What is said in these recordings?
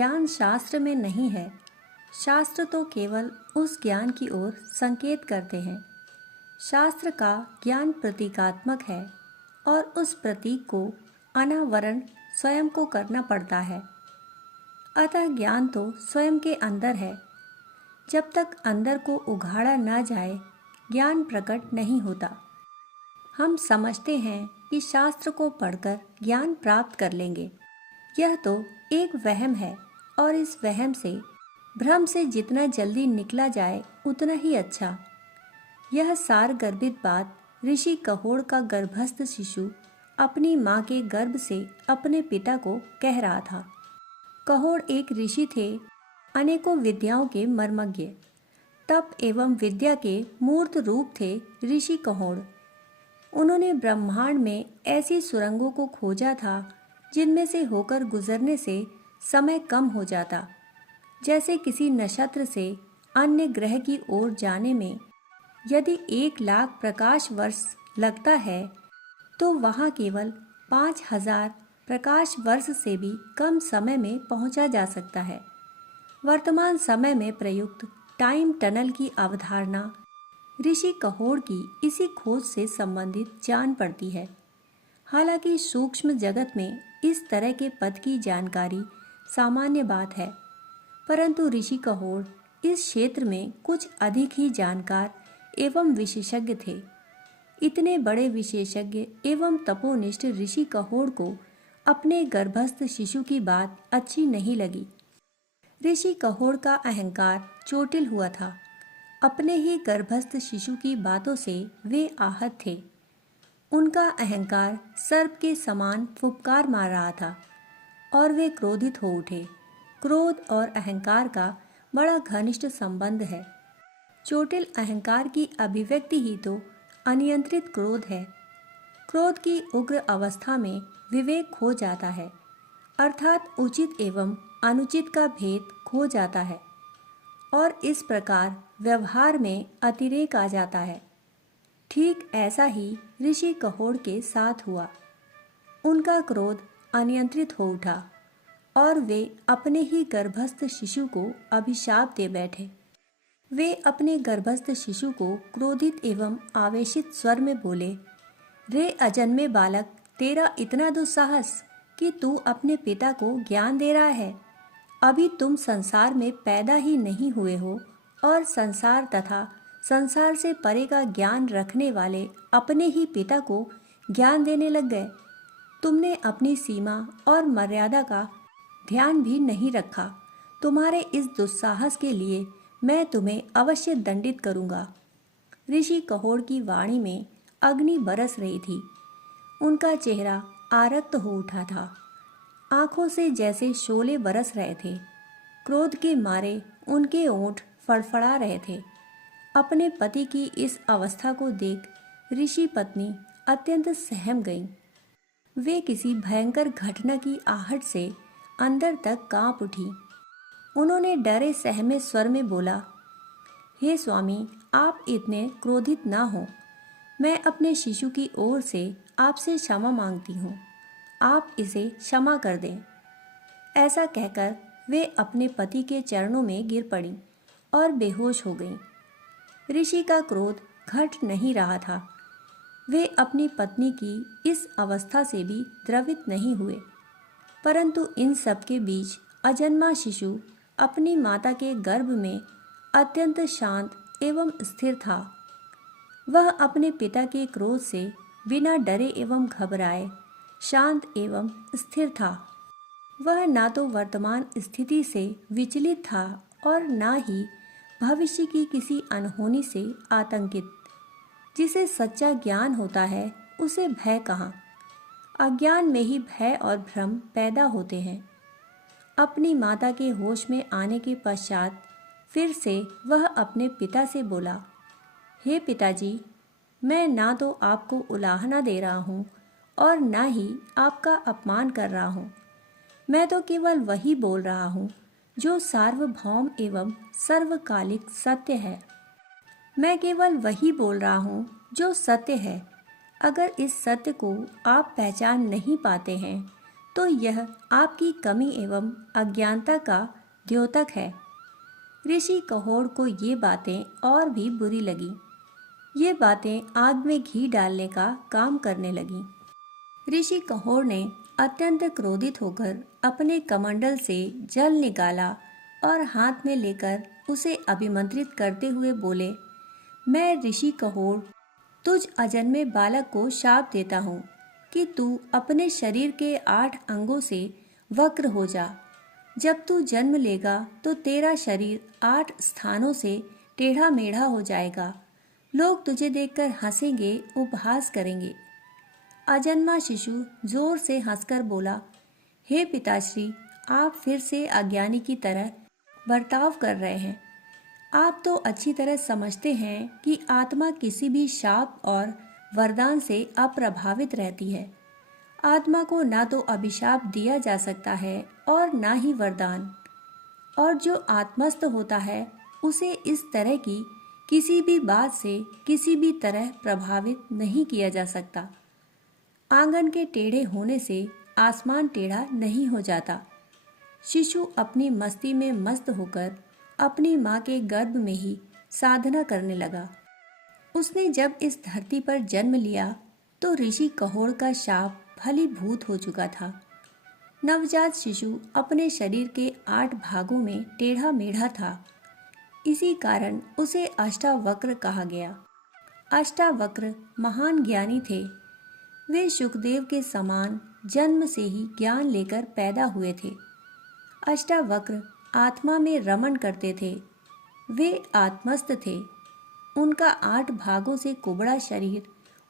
ज्ञान शास्त्र में नहीं है। शास्त्र तो केवल उस ज्ञान की ओर संकेत करते हैं। शास्त्र का ज्ञान प्रतीकात्मक है और उस प्रतीक को अनावरण स्वयं को करना पड़ता है। अतः ज्ञान तो स्वयं के अंदर है। जब तक अंदर को उघाड़ा न जाए, ज्ञान प्रकट नहीं होता। हम समझते हैं कि शास्त्र को पढ़कर ज्ञान प्राप्त कर लेंगे। यह तो एक वहम है और इस वहम से, भ्रम से जितना जल्दी निकला जाए उतना ही अच्छा। यह सार गर्भित बात ऋषि कहोड़ का गर्भस्थ शिशु अपनी माँ के गर्भ से अपने पिता को कह रहा था। कहोड़ एक ऋषि थे, अनेकों विद्याओं के मर्मज्ञ। तप एवं विद्या के मूर्त रूप थे ऋषि कहोड़। उन्होंने ब्रह्मांड में ऐसी सुरंगों को खोजा था जिनमें से होकर गुजरने से समय कम हो जाता। जैसे किसी नक्षत्र से अन्य ग्रह की ओर जाने में यदि 1,00,000 प्रकाश वर्ष लगता है, तो वहाँ केवल 5,000 प्रकाश वर्ष से भी कम समय में पहुँचा जा सकता है। वर्तमान समय में प्रयुक्त टाइम टनल की अवधारणा ऋषि कहोड़ की इसी खोज से संबंधित जान पड़ती है। हालांकि सूक्ष्म जगत में इस तरह के पद की जानकारी सामान्य बात है, परंतु ऋषि कहोड़ इस क्षेत्र में कुछ अधिक ही जानकार एवं विशेषज्ञ थे। इतने बड़े विशेषज्ञ एवं तपोनिष्ठ ऋषि कहोड़ को अपने गर्भस्थ शिशु की बात अच्छी नहीं लगी। ऋषि कहोड़ का अहंकार चोटिल हुआ था। अपने ही गर्भस्थ शिशु की बातों से वे आहत थे। उनका अहंकार सर्प के समान फुफकार मार रहा था और वे क्रोधित हो उठे। क्रोध और अहंकार का बड़ा घनिष्ठ संबंध है। चोटिल अहंकार की अभिव्यक्ति ही तो अनियंत्रित क्रोध है। क्रोध की उग्र अवस्था में विवेक खो जाता है, अर्थात उचित एवं अनुचित का भेद खो जाता है और इस प्रकार व्यवहार में अतिरेक आ जाता है। ठीक ऐसा ही ऋषि कहोड़ के साथ हुआ। उनका क्रोध अनियंत्रित हो उठा और वे अपने ही गर्भस्थ शिशु को अभिशाप दे बैठे। वे अपने गर्भस्थ शिशु को क्रोधित एवं आवेशित स्वर में बोले, रे अजन्मे बालक, तेरा इतना दुस्साहस कि तू अपने पिता को ज्ञान दे रहा है। अभी तुम संसार में पैदा ही नहीं हुए हो और संसार तथा संसार से परे का ज्ञान रखने वाले अपने ही पिता को ज्ञान देने लग गए। तुमने अपनी सीमा और मर्यादा का ध्यान भी नहीं रखा। तुम्हारे इस दुस्साहस के लिए मैं तुम्हें अवश्य दंडित करूँगा। ऋषि कहोड़ की वाणी में अग्नि बरस रही थी। उनका चेहरा आरक्त हो उठा था। आंखों से जैसे शोले बरस रहे थे। क्रोध के मारे उनके ओंठ फड़फड़ा रहे थे। अपने पति की इस अवस्था को देख ऋषि पत्नी अत्यंत सहम गईं। वे किसी भयंकर घटना की आहट से अंदर तक कांप उठी। उन्होंने डरे सहमे स्वर में बोला, हे स्वामी, आप इतने क्रोधित ना हो। मैं अपने शिशु की ओर से आपसे क्षमा मांगती हूँ। आप इसे क्षमा कर दें। ऐसा कहकर वे अपने पति के चरणों में गिर पड़ी और बेहोश हो गईं। ऋषि का क्रोध घट नहीं रहा था। वे अपनी पत्नी की इस अवस्था से भी द्रवित नहीं हुए, परंतु इन सब के बीच अजन्मा शिशु अपनी माता के गर्भ में अत्यंत शांत एवं स्थिर था। वह अपने पिता के क्रोध से बिना डरे एवं घबराए शांत एवं स्थिर था। वह ना तो वर्तमान स्थिति से विचलित था और ना ही भविष्य की किसी अनहोनी से आतंकित। जिसे सच्चा ज्ञान होता है उसे भय कहाँ। अज्ञान में ही भय और भ्रम पैदा होते हैं। अपनी माता के होश में आने के पश्चात फिर से वह अपने पिता से बोला, हे पिताजी, मैं ना तो आपको उलाहना दे रहा हूँ और ना ही आपका अपमान कर रहा हूँ। मैं तो केवल वही बोल रहा हूँ जो सार्वभौम एवं सर्वकालिक सत्य है। मैं केवल वही बोल रहा हूँ जो सत्य है। अगर इस सत्य को आप पहचान नहीं पाते हैं तो यह आपकी कमी एवं अज्ञानता का द्योतक है। ऋषि कहोड़ को ये बातें और भी बुरी लगी। ये बातें आग में घी डालने का काम करने लगी। ऋषि कहोड़ ने अत्यंत क्रोधित होकर अपने कमंडल से जल निकाला और हाथ में लेकर उसे अभिमंत्रित करते हुए बोले, मैं ऋषि कहोड़ तुझ अजन्मे बालक को शाप देता हूँ कि तू अपने शरीर के 8 अंगों से वक्र हो जा। जब तू जन्म लेगा तो तेरा शरीर 8 स्थानों से टेढ़ा मेढ़ा हो जाएगा। लोग तुझे देखकर हंसेंगे, उपहास करेंगे। अजन्मा शिशु जोर से हंसकर बोला, हे पिताश्री, आप फिर से अज्ञानी की तरह बर्ताव कर रहे हैं। आप तो अच्छी तरह समझते हैं कि आत्मा किसी भी शाप और वरदान से अप्रभावित रहती है। आत्मा को ना तो अभिशाप दिया जा सकता है और ना ही वरदान। और जो आत्मस्थ होता है उसे इस तरह की किसी भी बात से किसी भी तरह प्रभावित नहीं किया जा सकता। आंगन के टेढ़े होने से आसमान टेढ़ा नहीं हो जाता। शिशु अपनी मस्ती में मस्त होकर अपनी माँ के गर्भ में ही साधना करने लगा। उसने जब इस धरती पर जन्म लिया तो ऋषि कहोड़ का शाप फलीभूत हो चुका था। नवजात शिशु अपने शरीर के 8 भागों में टेढ़ा मेढ़ा था। इसी कारण उसे अष्टावक्र कहा गया। अष्टावक्र महान ज्ञानी थे। वे सुखदेव के समान जन्म से ही ज्ञान लेकर पैदा हुए थे। अष्टावक्र आत्मा में रमण करते थे। वे आत्मस्थ थे। उनका 8 भागों से कुबड़ा शरीर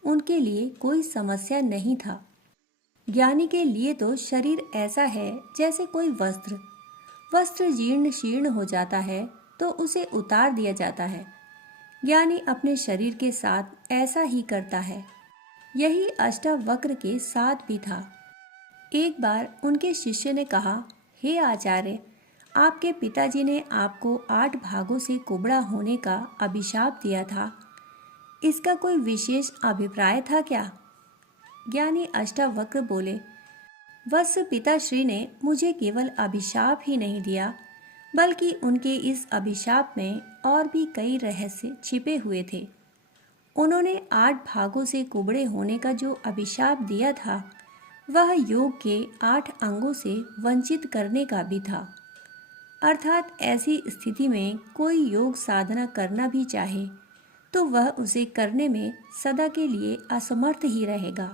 उनके लिए कोई समस्या नहीं था। ज्ञानी के लिए तो शरीर ऐसा है जैसे कोई वस्त्र। वस्त्र जीर्ण शीर्ण हो जाता है तो उसे उतार दिया जाता है। ज्ञानी अपने शरीर के साथ ऐसा ही करता है। यही अष्टावक्र के साथ भी था। एक बार उनके शिष्य ने कहा, हे आचार्य, आपके पिताजी ने आपको 8 भागों से कुबड़ा होने का अभिशाप दिया था। इसका कोई विशेष अभिप्राय था क्या? ज्ञानी अष्टावक्र बोले, वत्स पिताश्री ने मुझे केवल अभिशाप ही नहीं दिया, बल्कि उनके इस अभिशाप में और भी कई रहस्य छिपे हुए थे। उन्होंने 8 भागों से कुबड़े होने का जो अभिशाप दिया था, वह योग के 8 अंगों से वंचित करने का भी था। अर्थात ऐसी स्थिति में कोई योग साधना करना भी चाहे तो वह उसे करने में सदा के लिए असमर्थ ही रहेगा।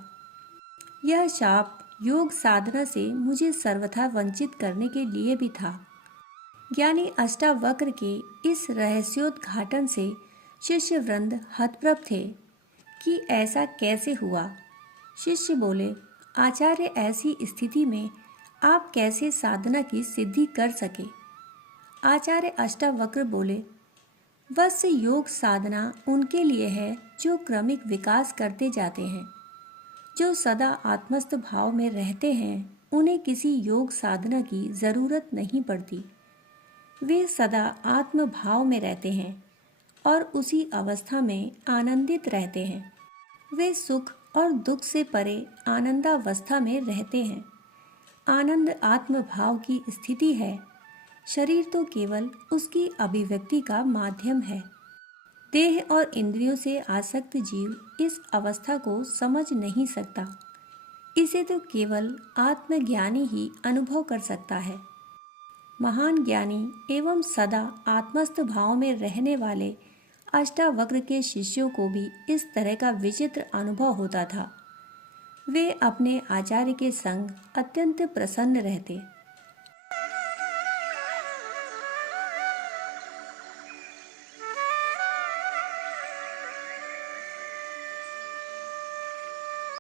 यह शाप योग साधना से मुझे सर्वथा वंचित करने के लिए भी था। ज्ञानी अष्टावक्र के इस रहस्योद्घाटन से शिष्य वृंद हतप्रभ थे कि ऐसा कैसे हुआ। शिष्य बोले, आचार्य, ऐसी स्थिति में आप कैसे साधना की सिद्धि कर सके? आचार्य अष्टावक्र बोले, वत्स, योग साधना उनके लिए है जो क्रमिक विकास करते जाते हैं। जो सदा आत्मस्थ भाव में रहते हैं उन्हें किसी योग साधना की जरूरत नहीं पड़ती। वे सदा आत्म भाव में रहते हैं और उसी अवस्था में आनंदित रहते हैं। वे सुख और दुख से परे आनंदावस्था में रहते हैं। आनंद आत्म भाव की स्थिति है। शरीर तो केवल उसकी अभिव्यक्ति का माध्यम है। देह और इंद्रियों से आसक्त जीव इस अवस्था को समझ नहीं सकता। इसे तो केवल आत्मज्ञानी ही अनुभव कर सकता है। महान ज्ञानी एवं सदा आत्मस्थ भाव में रहने वाले अष्टावक्र के शिष्यों को भी इस तरह का विचित्र अनुभव होता था। वे अपने आचार्य के संग अत्यंत प्रसन्न रहते।